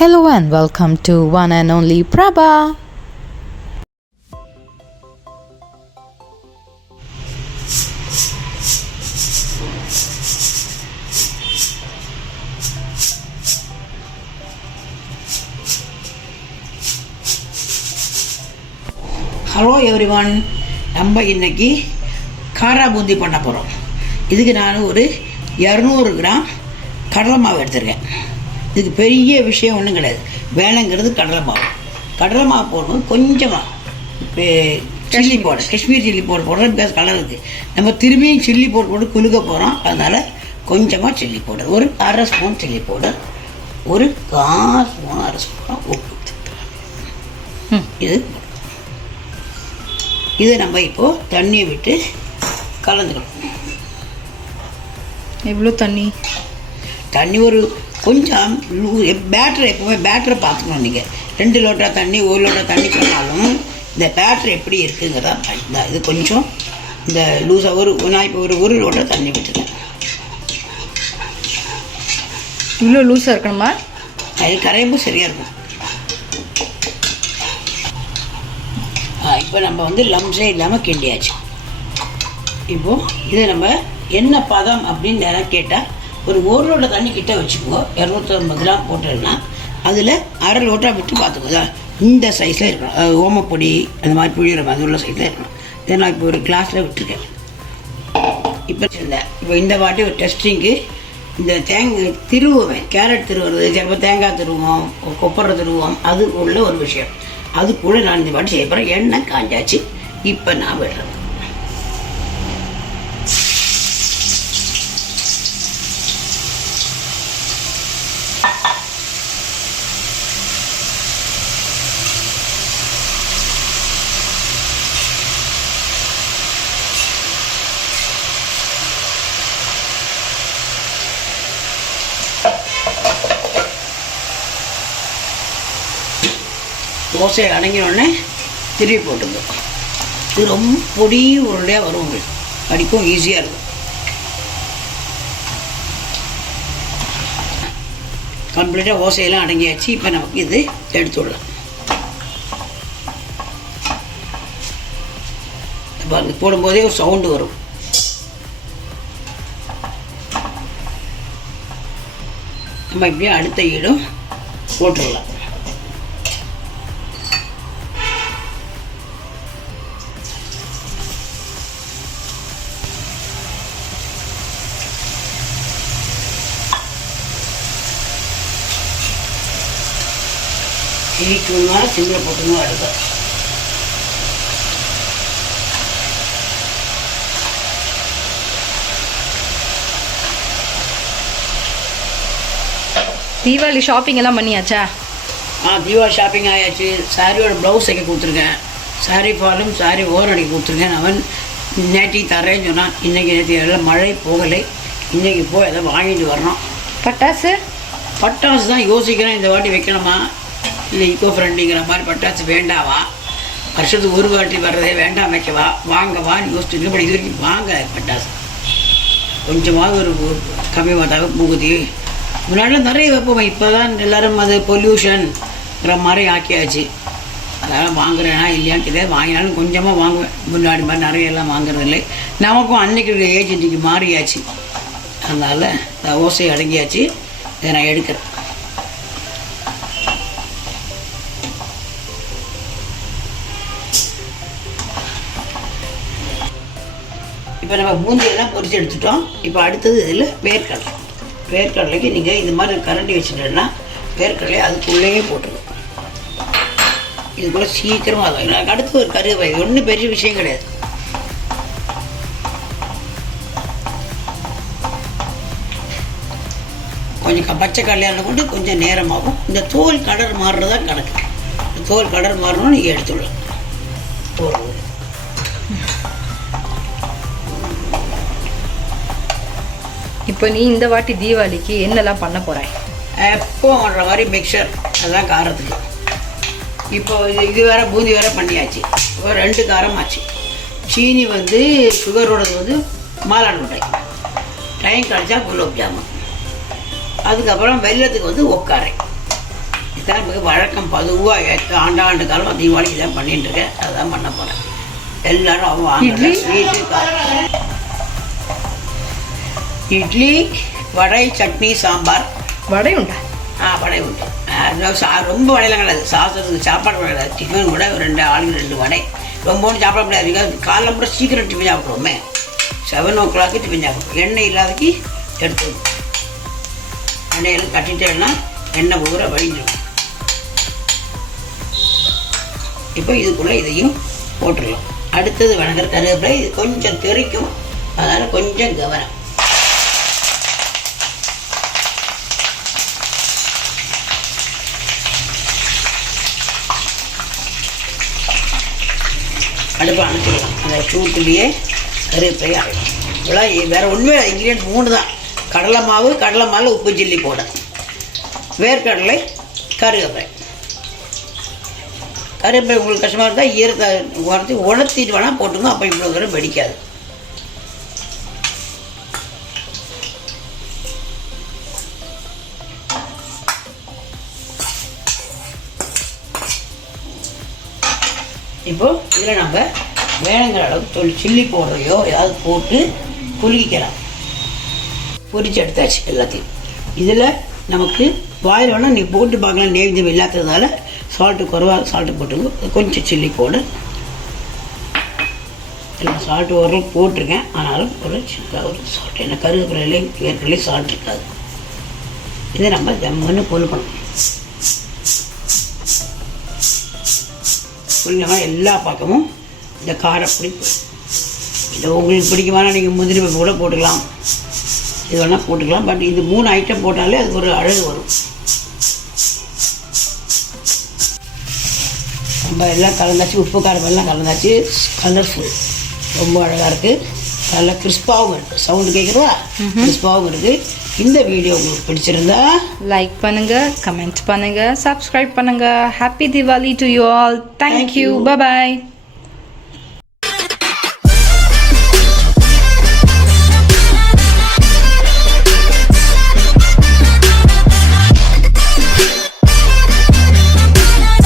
Hello and welcome to one and only Prabha. Hello everyone, நம்ம இன்னைக்கு காரா பூந்தி பண்ண போகிறோம். இதுக்கு நான் ஒரு 200 கிராம் கடலை மாவு எடுத்துருக்கேன். இதுக்கு பெரிய விஷயம் ஒன்றும் கிடையாது. வேணுங்கிறது கடலை மாவு போடணும். கொஞ்சமாக இப்போ chilli powder, Kashmir chilli powder போடுறோம். பிகாஸ் கலர் இருக்குது. நம்ம திரும்பியும் சில்லி பவுடர் போட்டு குலுக்க போகிறோம். அதனால் கொஞ்சமாக சில்லி பவுடர், ஒரு அரை ஸ்பூன் சில்லி பவுடர், ஒரு 1/4 ஸ்பூன் அரை ஸ்பூன் உப்பு. இதை நம்ம இப்போது தண்ணியை விட்டு கலந்துக்கணும். எவ்வளோ தண்ணி ஒரு கொஞ்சம் பேட்டரை, எப்போவுமே பேட்டரை பார்த்துக்கணும். நீங்கள் 2 லோட்டா தண்ணி 1 லோட்டா தண்ணி சொன்னாலும் இந்த பேட்டர் எப்படி இருக்குங்கிறதா இந்த இது கொஞ்சம் இந்த லூஸாக நான் இப்போ ஒரு லோட்டா தண்ணி விட்டுருக்கேன். இவ்வளோ லூஸாக இருக்கணுமா? அது கரையும்போது சரியாக இருக்கும். இப்போ நம்ம லம்ஸே இல்லாமல் கிண்டியாச்சு. இப்போது இதை நம்ம என்ன பதம் அப்படின்னு நேரம் கேட்டால் ஒரு 1 லோட்டா தண்ணி கிட்ட வச்சுக்கோங்க. 250 கிராம் போட்டோம்னா அதில் அரை லோட்டா விட்டு பார்த்துக்கோங்க. இந்த சைஸில் இருக்கணும். ஓமப்பொடி அந்த மாதிரி புளிகிற மாதிரி உள்ள சைஸில் இருக்கணும். இதை நான் இப்போ ஒரு கிளாஸில் விட்டுருக்கேன். இப்போ இந்த வாட்டி ஒரு டெஸ்டிங்கு இந்த திருவுவேன், கேரட் திருவுறது, சிலப்போ தேங்காய் திருவோம், கொப்பரை திருவோம், அது உள்ள ஒரு விஷயம். அது கூட நான் இந்த வாட்டி செய்ய போகிறேன். எண்ணெய் காஞ்சாச்சு. இப்போ நான் விடுறேன். தோசை அடங்கினோடனே திருப்பி போட்டுங்க. இது ரொம்ப பொடி உருளையாக வரும். உங்களுக்கு அடிக்கும் ஈஸியாக இருக்கும். கம்ப்ளீட்டாக ஓசையெல்லாம் அடங்கியாச்சு. இப்போ நமக்கு இது எடுத்து விடலாம். இப்போ அது போடும்போதே ஒரு சவுண்டு வரும். நம்ம இப்படியே அடுத்த ஈடும் போட்டுடலாம். இடிக்கணும்னா சிம்மில் போட்டுணும் அடுப்பை. தீபாவளி ஷாப்பிங் எல்லாம் பண்ணியாச்சா? தீபாவளி ஷாப்பிங் ஆயாச்சு. சாரியோட ப்ளவுஸ் தைக்க கொடுத்துருக்கேன். சாரி ஃபாலும் சாரி ஓரம் அடிக்க கொடுத்துருக்கேன். அவன் நேற்று தரேன்னு சொன்னான். இன்றைக்கி நேற்று எல்லாம் மழை போகலை. இன்றைக்கி போய் எதை வாங்கிட்டு வரணும். பட்டாசு தான் யோசிக்கிறேன். இந்த வாட்டி வைக்கணுமா இல்லை ஈக்கோ ஃப்ரெண்டுங்கிற மாதிரி பட்டாசு வேண்டாவா, வருஷத்துக்கு ஒரு வாட்டி வர்றதே வேண்டாம் வைக்கவா, வாங்கவான்னு யோசிச்சுட்டு. இப்படி இது வரைக்கும் வாங்க பட்டாசு கொஞ்சமாவது ஒரு கம்மி மாதாக பூகுதி. முன்னாடிலாம் நிறைய வைப்போம். இப்போ தான் எல்லோரும் அது பொல்யூஷன்ங்கிற மாதிரி ஆக்கியாச்சு. அதனால் வாங்குறேன்னா இல்லையான்ட்டு இதே வாங்கினாலும் கொஞ்சமாக வாங்குவேன். முன்னாடி மாதிரி நிறைய எல்லாம் வாங்குறது இல்லை. நமக்கும் அன்றைக்கி ஏஜ் இன்றைக்கி மாறியாச்சு. அதனால் ஓசை அடங்கியாச்சு. இதை நான் எடுக்கிறேன். இப்போ நம்ம பூந்தியெல்லாம் பொரிச்சு எடுத்துட்டோம். இப்போ அடுத்தது இதில் வேர்க்கடலைக்கு நீங்கள் இது மாதிரி கரண்டி வச்சுட்டேன்னா வேர்க்கடலையை அதுக்குள்ளேயே போட்டுருவோம். இது கூட சீக்கிரமாக ஆகும். எனக்கு அடுத்து ஒரு கருவேப்பிலை, ஒன்றும் பெரிய விஷயம் கிடையாது. கொஞ்சம் பச்சை கடலையான கொண்டு கொஞ்சம் நேரமாகும். இந்த தோல் கலர் மாறுறதா கணக்கு. தோல் கலர் மாறணும்னு நீங்கள் எடுத்துடலாம். போடுறது இப்போ நீ இந்த வாட்டி தீபாவளிக்கு என்னெல்லாம் பண்ண போகிறாய்? எப்போ பண்ணுற மாதிரி மிக்சர், அதுதான் காரத்துக்கு. இப்போ இது வேறு பூந்தி வேறு பண்ணியாச்சு. ஒரு 2 காரம் ஆச்சு. சீனி சுகரோடது மாலாடு மிட்டாய், டைம் கிடச்சா குலோப் ஜாமுன், அதுக்கப்புறம் வெல்லத்துக்கு ஒக்காரை. இதான் நமக்கு வழக்கம் பொதுவாக ஆண்டாண்டு காலமாக தீபாவளி இதான் பண்ணிட்டு இருக்கேன். அதான் பண்ண போகிறேன். எல்லாரும் அவங்க வாங்க ஸ்வீட்டு, இட்லி, வடை, சட்னி, சாம்பார். வடை உண்டா? வடை உண்டு. ரொம்ப வடையெல்லாம் கிடையாது. சாப்பிட்றதுக்கு சாப்பாடு கிடையாது. டிஃபன் கூட 2 ஆளுக்கு 2 வடை. ரொம்ப ஒன்றும் சாப்பிட முடியாது. காலைல கூட சீக்கிரம் டிஃபன் சாப்பிடுவோமே. 7 o'clock டிஃபன் சாப்பிடுவோம். எண்ணெய் இல்லாதக்கு எடுத்துக்கணும். எண்ணெயெல்லாம் கட்டிட்டேன்னா எண்ணெய் ஊற வழிஞ்சிடும். இப்போ இதுக்குள்ளே இதையும் போட்டுடலாம். அடுத்தது வணங்குற கருவேப்பிலை. இது கொஞ்சம் தெறிக்கும், அதனால் கொஞ்சம் கவனம். அடுப்பை அணைச்சிடலாம். அந்த சூட்டுலேயே கருவேப்பிலையை ஆகிடும். இவ்வளோ வேறு ஒன்றுமே இன்க்ரீடியன்ட் 3 தான். கடலை மாவில் உப்பு சில்லி போட, வேர்க்கடலை, கருவேப்பிலை. கருவேப்பிலை உங்களுக்கு கஷ்டமாக இருந்தால் ஈரத்தை உணர்த்திட்டு வேணால் போட்டுங்க. அப்போ இவ்வளோ தூரம் வெடிக்காது. இப்போது இதில் நம்ம வேணுங்கிற அளவுக்கு சில்லி பவுடரையோ ஏதாவது போட்டு குலுக்கிக்கலாம். பொரிச்சு எடுத்தாச்சு எல்லாத்தையும். இதில் நமக்கு வாயில் வேணால் நீ போட்டு பார்க்கலாம். நெய்வேத்தியம் இல்லாததுனால சால்ட்டு குறைவாக சால்ட்டு போட்டுங்க. கொஞ்சம் சில்லி பவுடர், எல்லாம் சால்ட்டு ஓரளவுக்கு போட்டிருக்கேன். ஆனாலும் ஒரு சால்ட், ஏன்னா கருவேப்பிலையிலையும் வேர்க்கடலையும் சால்ட் இருக்காது. இதை நம்ம ஜம்முன்னு பொழுக்கணும். புரிஞ்சமாக எல்லா பக்கமும் இந்த காரப்பொடி. இதை உங்களுக்கு பிடிக்குமானா நீங்கள் முந்திரி பருப்பு கூட போட்டுக்கலாம், இது வேணால் போட்டுக்கலாம். பட் இது 3 ஐட்டம் போட்டாலே அதுக்கு ஒரு அழகு வரும். நம்ம எல்லாம் கலந்தாச்சு, உப்பு காரம் எல்லாம் கலந்தாச்சு. கலர்ஃபுல், ரொம்ப அழகாக இருக்குது. நல்லா கிறிஸ்பாகவும் இருக்குது. சவுண்டு கேட்குறதா? கிறிஸ்பாகவும் இருக்குது. இந்த வீடியோ உங்களுக்கு பிடிச்சிருந்தா லைக் பண்ணுங்க, கமெண்ட் பண்ணுங்க, சப்ஸ்கிரைப் பண்ணுங்க. Happy Deepavali to you all. Thank you. Bye bye.